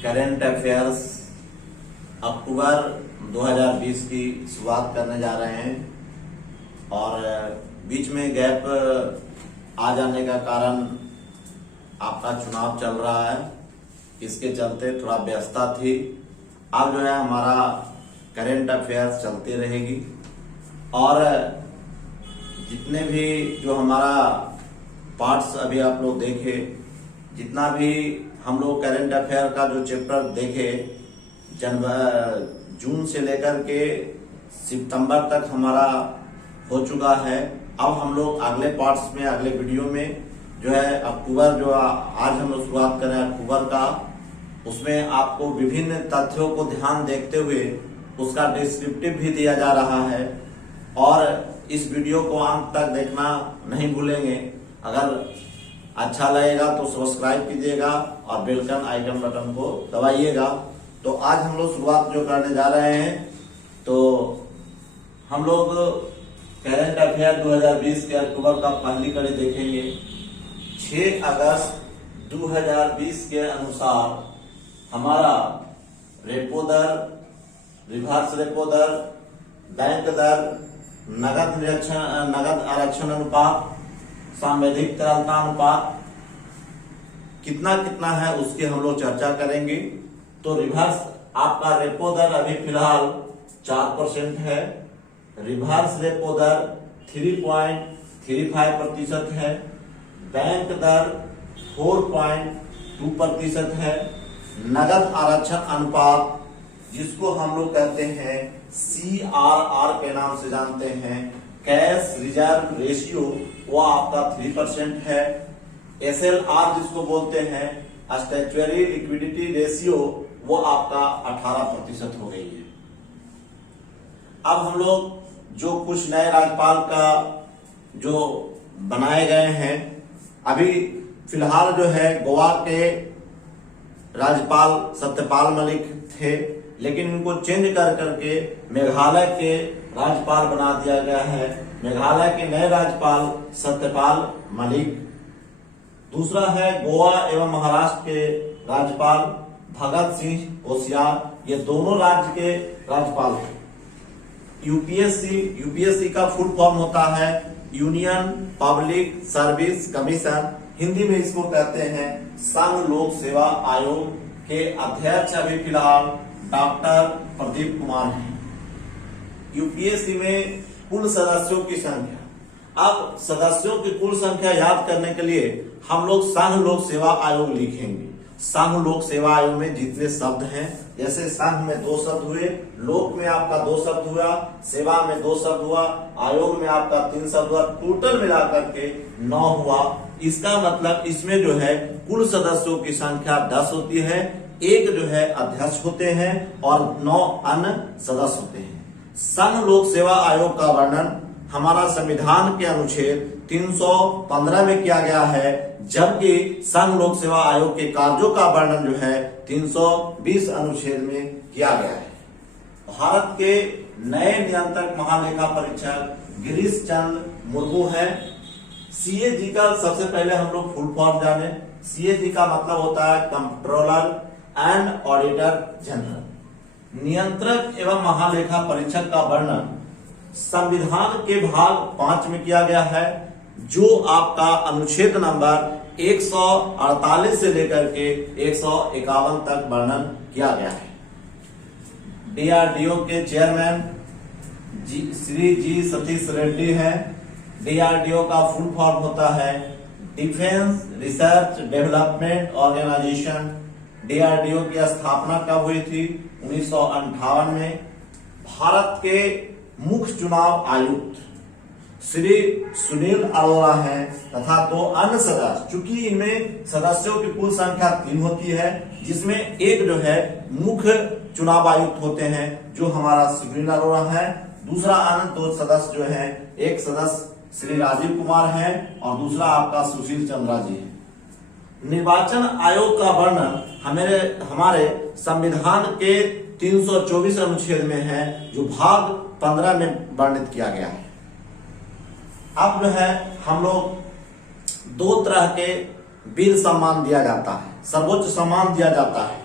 Current affairs अक्टूबर 2020 की शुरुआत करने जा रहे हैं और बीच में गैप आ जाने का कारण आपका चुनाव चल रहा है, इसके चलते थोड़ा व्यस्तता थी। अब जो है हमारा करेंट अफेयर्स चलती रहेगी और जितने भी जो हमारा पार्ट्स अभी आप लोग देखे, जितना भी हम लोग करेंट अफेयर का जो चैप्टर देखे जून से लेकर के सितंबर तक हमारा हो चुका है। अब हम लोग अगले पार्ट्स में, अगले वीडियो में जो है अक्टूबर, जो आज हम लोग शुरुआत करें अक्टूबर का, उसमें आपको विभिन्न तथ्यों को ध्यान देखते हुए उसका डिस्क्रिप्टिव भी दिया जा रहा है और इस वीडियो को अंत तक देखना नहीं भूलेंगे। अगर अच्छा लगेगा तो सब्सक्राइब कीजिएगा और बेल का आइकन बटन को दबाइएगा। तो आज हम लोग शुरुआत जो करने जा रहे हैं, तो हम लोग करेंट अफेयर 2020 के अक्टूबर का पहली कड़ी देखेंगे। 6 अगस्त 2020 के अनुसार हमारा रेपो दर, रिवर्स रेपो दर, बैंक दर, नगद आरक्षण अनुपात, सांविधिक तरलता अनुपात कितना कितना है उसकी हम लोग चर्चा करेंगे। तो रिवर्स आपका रेपो दर अभी फिलहाल 4% है, रिवर्स रेपो दर 3.35% है, बैंक दर 4.2% है, नगद आरक्षण अनुपात जिसको हम लोग कहते हैं CRR के नाम से जानते हैं, कैश रिजर्व रेशियो, वो आपका 3% है। SLR जिसको बोलते हैं, स्टैट्यूटरी लिक्विडिटी रेशियो, वो आपका 18% हो गई है। अब हम लोग जो कुछ नए राज्यपाल का जो बनाए गए हैं, अभी फिलहाल जो है गोवा के राज्यपाल सत्यपाल मलिक थे, लेकिन इनको चेंज कर करके मेघालय के राज्यपाल बना दिया गया है। मेघालय के नए राज्यपाल सत्यपाल मलिक। दूसरा है गोवा एवं महाराष्ट्र के राज्यपाल भगत सिंह कोश्यारी, ये दोनों राज्य के राज्यपाल थे। यूपीएससी का फुल फॉर्म होता है union public service commission, Hindi में इसको कहते हैं संघ लोक सेवा आयोग के अध्यक्ष अभी फिलहाल डॉक्टर प्रदीप कुमार हैं। यूपीएससी में कुल सदस्यों की संख्या, अब सदस्यों की कुल संख्या याद करने के लिए हम लोग संघ लोक सेवा आयोग लिखेंगे। संघ लोक सेवा आयोग में जितने शब्द हैं, जैसे संघ में 2 शब्द हुए, लोक में आपका 2 शब्द हुआ, सेवा में 2 शब्द हुआ, आयोग में आपका 3 शब्द हुआ, टोटल मिलाकर के 9 हुआ। इसका मतलब इसमें जो है कुल सदस्यों की संख्या 10 होती है, एक जो है अध्यक्ष होते हैं और 9 अन्य सदस्य होते हैं। संघ लोक सेवा आयोग का वर्णन हमारा संविधान के अनुच्छेद 315 में किया गया है, जबकि संघ लोक सेवा आयोग के कार्यों का वर्णन जो है 320 अनुच्छेद में किया गया है। भारत के नए नियंत्रक महालेखा परीक्षक गिरीश चंद्र मुर्मू है। CAG का सबसे पहले हम लोग फुल फॉर्म जाने। CAG का मतलब होता है कंट्रोलर एंड ऑडिटर जनरल। नियंत्रक एवं महालेखा परीक्षक का वर्णन संविधान के भाग 5 में किया गया है, जो आपका अनुच्छेद नंबर 148 से लेकर के 151 तक वर्णन किया गया है। DRDO के चेयरमैन श्री जी सतीश रेड्डी हैं। DRDO का फुल फॉर्म होता है defence research development organisation. DRDO की स्थापना कब हुई थी? 1958 में। भारत के मुख्य चुनाव आयुक्त श्री सुनील अरोड़ा हैं तथा 2 अन्य सदस्य, चूंकि इनमें सदस्यों की कुल संख्या 3 होती है, जिसमें एक जो है मुख्य चुनाव आयुक्त होते हैं जो हमारा सुनील अरोड़ा है, दूसरा अन्य 2 सदस्य जो है, एक सदस्य श्री राजीव कुमार हैं और दूसरा आपका सुशील चंद्रा जी है। निर्वाचन आयोग का वर्णन हमारे संविधान के 324 अनुच्छेद में है, जो भाग 15 में वर्णित किया गया है। अब जो है हम लोग 2 तरह के वीर सम्मान दिया जाता है, सर्वोच्च सम्मान दिया जाता है।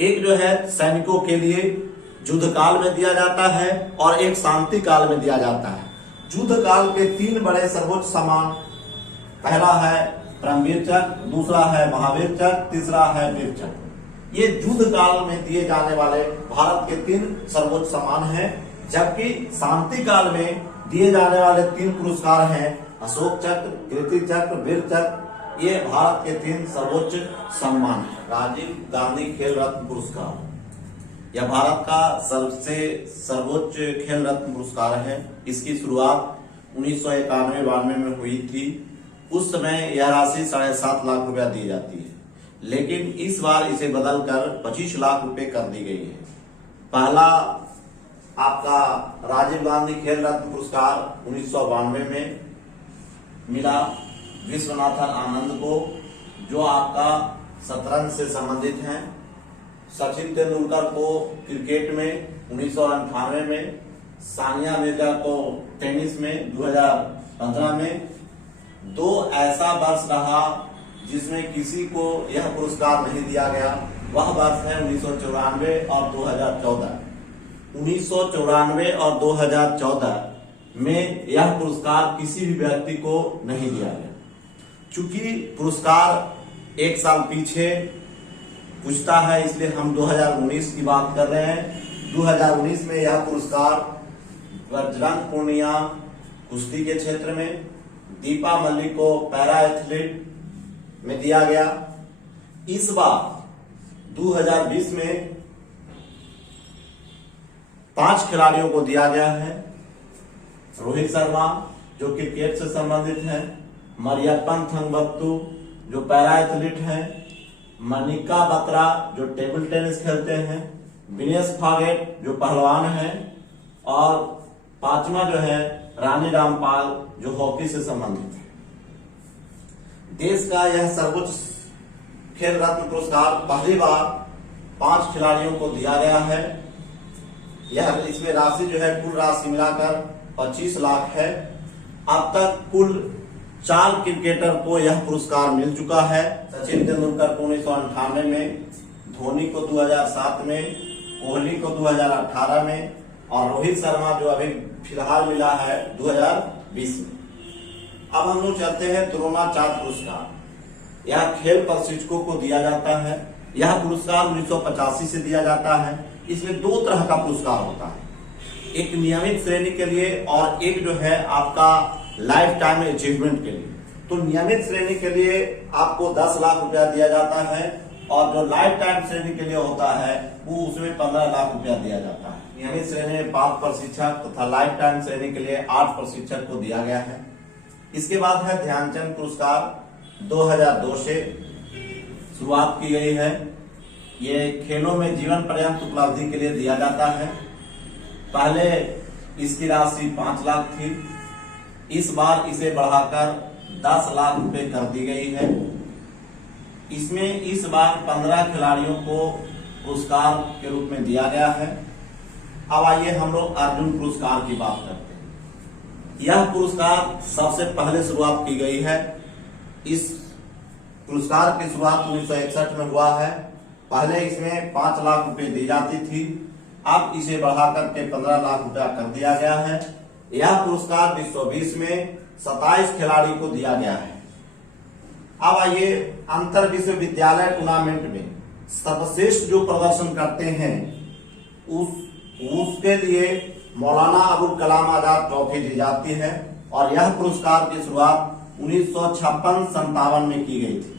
एक जो है सैनिकों के लिए युद्ध काल में दिया जाता है और एक शांति काल में दिया जाता है। युद्ध काल के 3 बड़े सर्वोच्च सम्मान, पहला है परमवीर चक्र, दूसरा है महावीर चक्र, तीसरा है वीर चक्र। ये युद्ध काल में दिए जाने वाले भारत के 3 सर्वोच्च सम्मान हैं, जबकि शांति काल में दिए जाने वाले 3 पुरस्कार हैं अशोक चक्र, कीर्ति चक्र, वीर चक्र। ये भारत के 3 सर्वोच्च सम्मान हैं। राजीव गांधी खेल रत्न पुरस्कार, यह भारत का सबसे सर्वोच्च खेल रत्न पुरस्कार है। इसकी शुरुआत 1991-92 में हुई थी। उस समय यह राशि 7.5 लाख रुपया दी जाती है, लेकिन इस बार इसे बदलकर 25 लाख रुपए कर दी गई है। पहला आपका राजीव गांधी खेल रत्न पुरस्कार 1992 में मिला विश्वनाथन आनंद को, जो आपका शतरंज से संबंधित हैं। सचिन तेंदुलकर को क्रिकेट में 1998 में, सानिया मिर्जा को टेनिस में 2015 में। 2 ऐसा वर्ष रहा जिसमें किसी को यह पुरस्कार नहीं दिया गया, वह वर्ष है 1994 और 2014। 1994 और 2014 में यह पुरस्कार किसी भी व्यक्ति को नहीं दिया गया। चूंकि पुरस्कार 1 साल पीछे पूछता है, इसलिए हम 2019 की बात कर रहे हैं। 2019 में यह पुरस्कार बजरंग पूनिया कुश्ती के क्षेत्र में, दीपा मल्लिक को पैरा एथलीट में दिया गया। इस बार 2020 में 5 खिलाड़ियों को दिया गया है। रोहित शर्मा जो क्रिकेट से संबंधित है, मरियप्पन थंगबत्तू जो पैरा एथलीट है, मनिका बत्रा जो टेबल टेनिस खेलते हैं, विनेश फोगाट जो पहलवान है, और 5वां जो है रानी रामपाल जो हॉकी से संबंधित है। देश का यह सर्वोच्च खेल रत्न पुरस्कार पहली बार 5 खिलाड़ियों को दिया गया है। यह इसमें राशि जो है कुल राशि मिलाकर 25 लाख है। अब तक कुल 4 क्रिकेटर को यह पुरस्कार मिल चुका है। सचिन तेंदुलकर को 1998 में, धोनी को 2007 में, कोहली को 2018 में, और रोहित शर्मा जो अभी फिलहाल मिला है 2020 में। अब हम लोग चलते हैं द्रोणाचार्य पुरस्कार। यह खेल प्रशिक्षकों को दिया जाता है। यह पुरस्कार 1985 से दिया जाता है। इसमें 2 तरह का पुरस्कार होता है, एक नियमित श्रेणी के लिए और एक जो है आपका लाइफ टाइम अचीवमेंट के लिए। तो नियमित श्रेणी के लिए आपको 10 लाख रुपया दिया जाता है, और जो लाइफ टाइम श्रेणी के लिए होता है वो उसमें 15 लाख रुपया दिया जाता है। नियमित श्रेणी में 5 प्रशिक्षक तथा लाइफ टाइम श्रेणी के लिए 8 प्रशिक्षक को दिया गया है। इसके बाद है ध्यानचंद पुरस्कार 2002 से शुरुआत की गई है। ये खेलों में जीवन पर्यंत उपलब्धि के लिए दिया जाता है। पहले इसकी राशि 5 लाख थी, इस बार इसे बढ़ाकर 10 लाख रुपए कर दी गई है। इसमें इस बार 15 खिलाड़ियों को पुरस्कार के रूप में दिया गया है। अब आइए हम लोग अर्जुन पुरस्कार की बात करते हैं। यह पुरस्कार सबसे पहले शुरुआत की गई है। इस पुरस्कार की शुरुआत 1961 में हुआ है। पहले इसमें 5 लाख रुपए दी जाती थी, अब इसे बढ़ाकर के 15 लाख रुपया कर दिया गया है। यह पुरस्कार 2020 में 27 खिलाड़ी को दिया गया है। अब आइए अंतर विश्वविद्यालय टूर्नामेंट में सर्वश्रेष्ठ जो प्रदर्शन करते हैं उसके लिए मौलाना अबुल कलाम आजाद ट्रॉफी दी जाती है, और यह पुरस्कार की शुरुआत 1956-57 में की गई थी।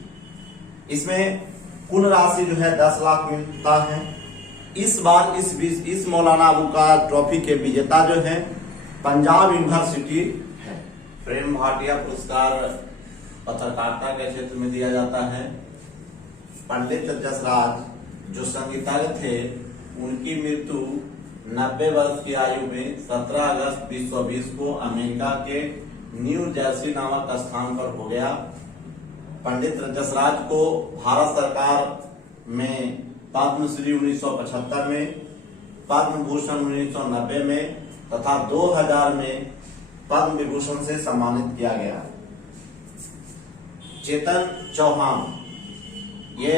इसमें कुल राशि जो है 10 लाख मिलता है। इस बार इस मौलाना अबुल कलाम ट्रॉफी के विजेता जो है पंजाब यूनिवर्सिटी है। प्रेम भाटिया पुरस्कार पत्रकारिता के क्षेत्र में दिया जाता है। पंडित जसराज जो संगीतज्ञ थे, उनकी मृत्यु 90 वर्ष की आयु में 17 अगस्त 2020 को अमेरिका के न्यू जर्सी नामक स्थान पर हो गया। पंडित जसराज को भारत सरकार में पद्मश्री 1975 में, पद्म भूषण 1990 में तथा 2000 में पद्म विभूषण से सम्मानित किया गया। चेतन चौहान ये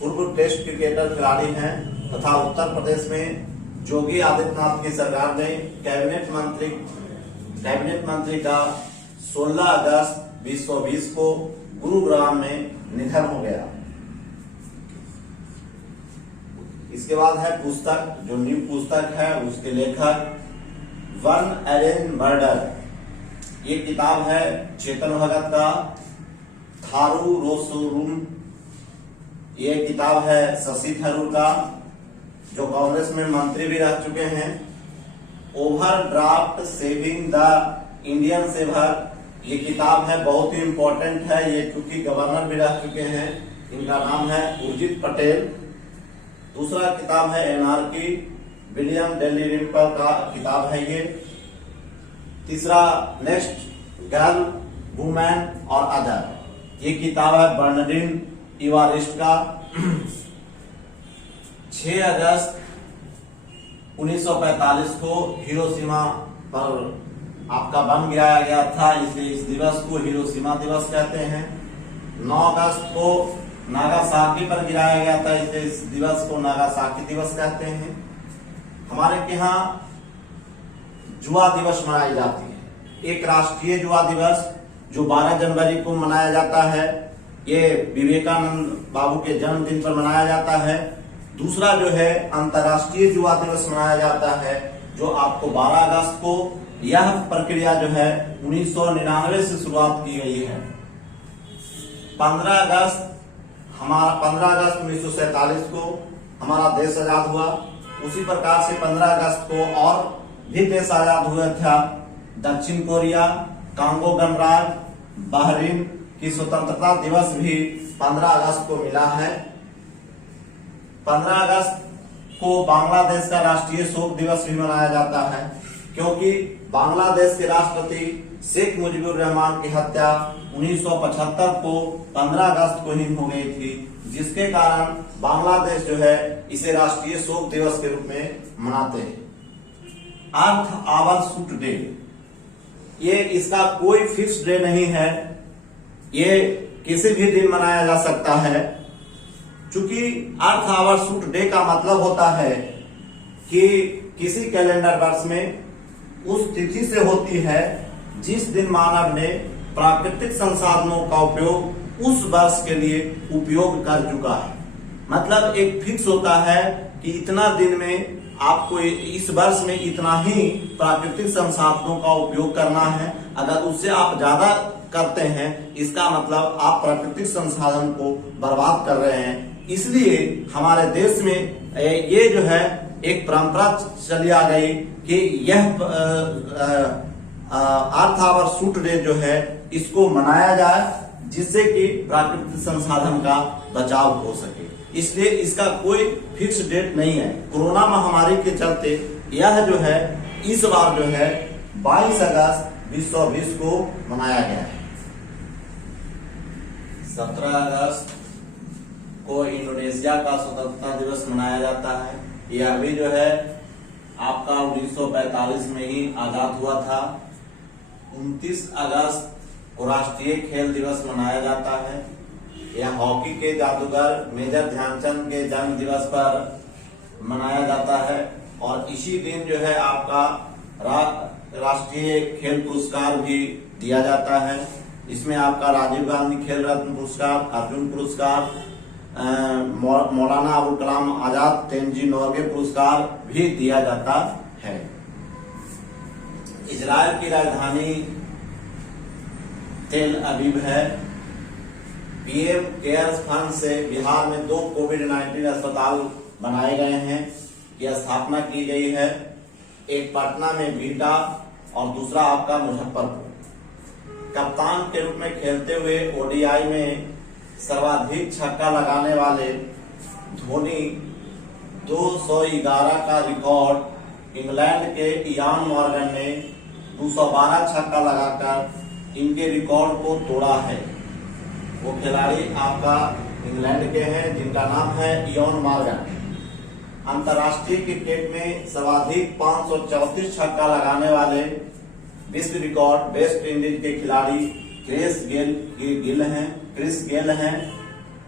पूर्व टेस्ट क्रिकेटर खिलाड़ी हैं तथा उत्तर प्रदेश में योगी आदित्यनाथ की सरकार ने कैबिनेट मंत्री का 16 अगस्त 2020 को गुरुग्राम में निधन हो गया। इसके बाद है पुस्तक, जो न्यू पुस्तक है उसके लेखक वन अरेंज मर्डर। ये किताब है चेतन भगत का। थारू रोसोरुम, ये किताब है शशि थरूर का, जो कांग्रेस में मंत्री भी रह चुके हैं। Overdraft saving the Indian saver, ये किताब है, बहुत ही इंपॉर्टेंट है ये, क्योंकि गवर्नर भी रह चुके हैं। इनका नाम है उर्जित पटेल। दूसरा किताब है एनार्की, विलियम डेलीरिम्पल का किताब है ये। तीसरा नेक्स्ट गर्ल, वुमेन और अदर, ये किताब है बर्नार्डिन इवारिस्ट का। 6 अगस्त 1945 को हिरोशिमा पर आपका बम गिराया गया था, इसलिए इस दिवस को हिरोशिमा दिवस कहते हैं। 9 अगस्त को नागासाकी पर गिराया गया था, इसलिए इस दिवस को नागासाकी दिवस कहते हैं। हमारे यहाँ जुआ दिवस मनाई जाती है। एक राष्ट्रीय जुआ दिवस जो 12 जनवरी को मनाया जाता है, ये विवेकानंद बाबू के जन्मदिन पर मनाया जाता है। दूसरा जो है अंतर्राष्ट्रीय जुआ दिवस मनाया जाता है, जो आपको 12 अगस्त को। यह प्रक्रिया जो है 1999 से शुरुआत की गई है। 15 अगस्त 1947 को हमारा देश आजाद हुआ। उसी प्रकार से 15 अगस्त को और भी देश आजाद हुआ था। दक्षिण कोरिया, कांगो गणराज्य, बहरीन की स्वतंत्रता दिवस भी 15 अगस्त को मिला है। 15 अगस्त को बांग्लादेश का राष्ट्रीय शोक दिवस भी मनाया जाता है, क्योंकि बांग्लादेश के राष्ट्रपति शेख मुजीबुर रहमान की हत्या 1975 को 15 अगस्त को ही हो गई थी, जिसके कारण बांग्लादेश जो है इसे राष्ट्रीय शोक दिवस के रूप में मनाते हैं। अर्थ आवर शूट डे, ये इसका कोई फिक्स डे नहीं है, ये किसी भी दिन मनाया जा सकता है। चूंकि अर्थ आवर शूट डे का मतलब होता है कि किसी कैलेंडर वर्ष में उस तिथि से होती है जिस दिन मानव ने प्राकृतिक संसाधनों का उपयोग उस वर्ष के लिए उपयोग कर चुका है। मतलब एक फिक्स होता है कि इतना दिन में आपको इस वर्ष में इतना ही प्राकृतिक संसाधनों का उपयोग करना है। अगर उससे आप ज्यादा करते हैं, इसका मतलब आप प्राकृतिक संसाधन को बर्बाद कर रहे हैं। इसलिए हमारे देश में ये जो है एक परंपरा चली आ गई कि यह अर्थ आवर शूट डे जो है इसको मनाया जाए, जिससे कि प्राकृतिक संसाधन का बचाव हो सके। इसलिए इसका कोई फिक्स डेट नहीं है। कोरोना महामारी के चलते यह जो है इस बार जो है 22 अगस्त 2020 को मनाया गया है। 17 अगस्त को इंडोनेशिया का स्वतंत्रता दिवस मनाया जाता है। यह भी जो है आपका 1945 में ही आजाद हुआ था। 29 अगस्त को राष्ट्रीय खेल दिवस मनाया जाता है। यह हॉकी के जादूगर मेजर ध्यानचंद के जन्म दिवस पर मनाया जाता है। और इसी दिन जो है आपका राष्ट्रीय खेल पुरस्कार भी दिया जाता है। इसमें आपका राजीव गांधी खेल रत्न पुरस्कार, अर्जुन पुरस्कार, मौलाना अबुल कलाम आजाद तेनजिंग नोरगे पुरस्कार भी दिया जाता है। इजराइल की राजधानी तेल अवीव है। पीएम केयर्स फंड से बिहार में 2 कोविड-19 अस्पताल बनाए गए हैं। यह स्थापना की गई है, एक पटना में बीटा और दूसरा आपका मुजफ्फरपुर। कप्तान के रूप में खेलते हुए ओडीआई में सर्वाधिक छक्का लगाने वाले धोनी 211 का रिकॉर्ड इंग्लैंड के इयान मॉर्गन ने 212 छक्का लगाकर इनके रिकॉर्ड को तोड़ा है। वो खिलाड़ी आपका इंग्लैंड के हैं जिनका नाम है इयान मॉर्गन। अंतर्राष्ट्रीय क्रिकेट में सर्वाधिक 534 छक्का लगाने वाले विश्व रिकॉर्ड वेस्ट इंडीज के खिलाड़ी क्रिस गेल हैं।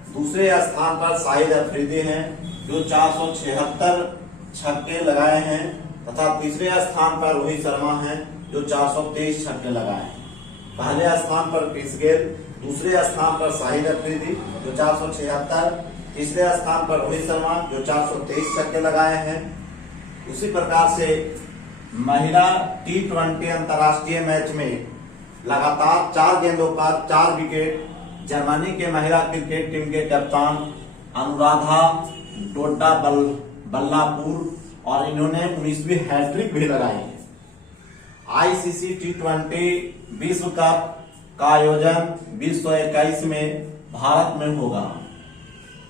दूसरे स्थान पर शाहिद अफरीदी हैं जो 476 छक्के लगाए हैं तथा तीसरे स्थान पर रोहित शर्मा हैं जो 423 छक्के लगाए हैं। पहले स्थान पर क्रिस गेल, दूसरे स्थान पर शाहिद अफरीदी जो 476, तीसरे स्थान पर रोहित शर्मा जो 423 छक्के लगाए हैं। उसी प्रकार से महिला T20 अंतर्राष्ट्रीय मैच में लगातार 4 गेंदों पर 4 विकेट जर्मनी के महिला क्रिकेट टीम के कप्तान अनुराधा डोड्डा बल्लापुर और इन्होंने 19वीं हैट्रिक भी लगाई है। आईसीसी T20 विश्व कप का आयोजन 2021 में भारत में होगा।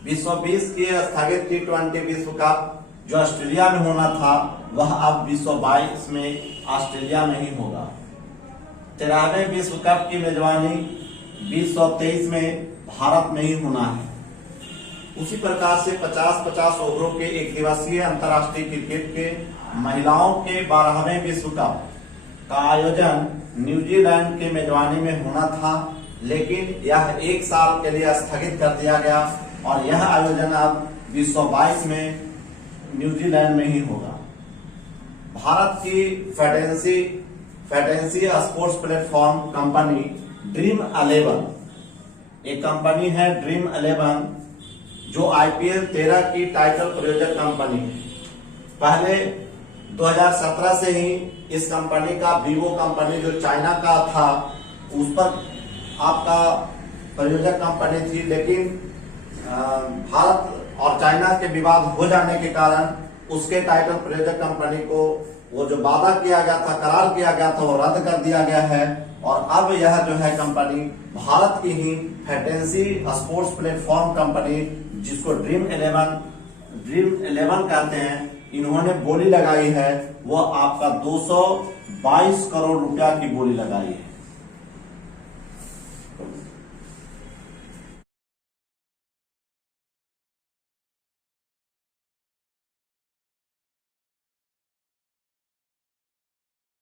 2020 के स्थगित T20 विश्व कप जो ऑस्ट्रेलिया में होना था वह अब 2022 में ऑस्ट्रेलिया में ही होगा। 13वें विश्व कप की मेजबानी 2023 में भारत में ही होना है। उसी प्रकार से 50-50 ओवरों के एक दिवसीय अंतर्राष्ट्रीय क्रिकेट के महिलाओं के 12वें विश्व कप का आयोजन न्यूजीलैंड के मेजबानी में होना था, लेकिन यह 1 साल के लिए स्थगित कर दिया गया और यह आयोजन अब 2022 में न्यूजीलैंड में ही होगा। भारत की fantasy sports platform company dream 11 एक कंपनी है, ड्रीम 11 जो IPL 13 की टाइटल प्रायोजक कंपनी है। पहले 2017 से ही इस कंपनी का वीवो कंपनी जो चाइना का था उस पर आपका प्रायोजक कंपनी थी, लेकिन भारत और चाइना के विवाद हो जाने के कारण उसके टाइटल प्रायोजक कंपनी को वो जो वादा किया गया था, करार किया गया था, वो रद्द कर दिया गया है और अब यह जो है कंपनी भारत की ही फैंटेसी स्पोर्ट्स प्लेटफॉर्म कंपनी जिसको ड्रीम 11 कहते हैं, इन्होंने बोली लगाई है वो आपका 222 करोड़ रुपया की बोली लगाई है।